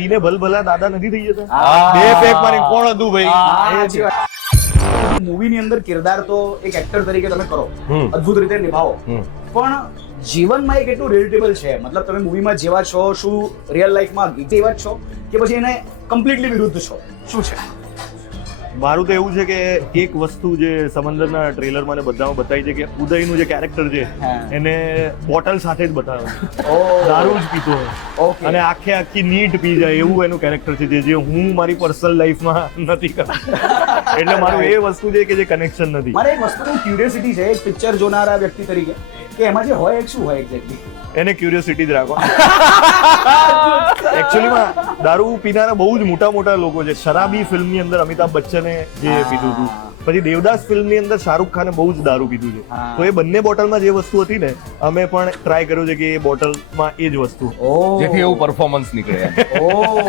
પીને ભલભલા દાદા નથી થઈ જતા? હા. 2 પેક મારી કોણ હતું ભાઈ? મૂવી ની અંદર કિરદાર તો એક એક્ટર તરીકે તમે કરો, હમ. અદ્ભુત રીતે નિભાવો, હમ. પણ જીવનમાં એ કેટલું રિલેટેબલ છે? મતલબ તમે મૂવીમાં જેવા છો, શું રિયલ લાઈફમાં એવા જ છો કે પછી એને કમ્પ્લીટલી વિરુદ્ધ છો? શું છે? મારું તો એવું છે કે એક વસ્તુ જે સમંદરના ટ્રેલરમાં ને બધામાં બતાવી છે કે ઉદયનું જે કેરેક્ટર છે હા. એને બોટલ સાથે જ બતાવે, ઓહ. દારૂ જ પીતો હોય Okay. અને આખી નીટ પી જાય એવું એનું કેરેક્ટર છે જે હું મારી પર્સનલ લાઈફમાં નથી કરતો. એટલે મારું એ વસ્તુ છે કે જે કનેક્શન નથી. મારે એક વસ્તુની ક્યુરિયોસિટી છે, એક પિક્ચર જોનારા વ્યક્તિ તરીકે, કે એમાં જે હોય શું હોય એક્ઝેક્ટલી? એને ક્યુરિયોસિટી જ રાખો. એકચ્યુઅલીમાં દારૂ પીનારા બહુ જ મોટા મોટા લોકો છે. શરાબી ફિલ્મની અંદર અમિતાભ બચ્ચને જે પીધું હતું, પછી દેવદાસ ફિલ્મની અંદર શાહરુખ ખાને બહુ જ દારૂ પીધું છે. હા. તો એ બંને બોટલમાં જે વસ્તુ હતી ને, અમે પણ ટ્રાય કર્યું છે કે એ બોટલમાં એ જ વસ્તુ. ઓહ. જેથી એવું પરફોર્મન્સ નીકળે. ઓહ.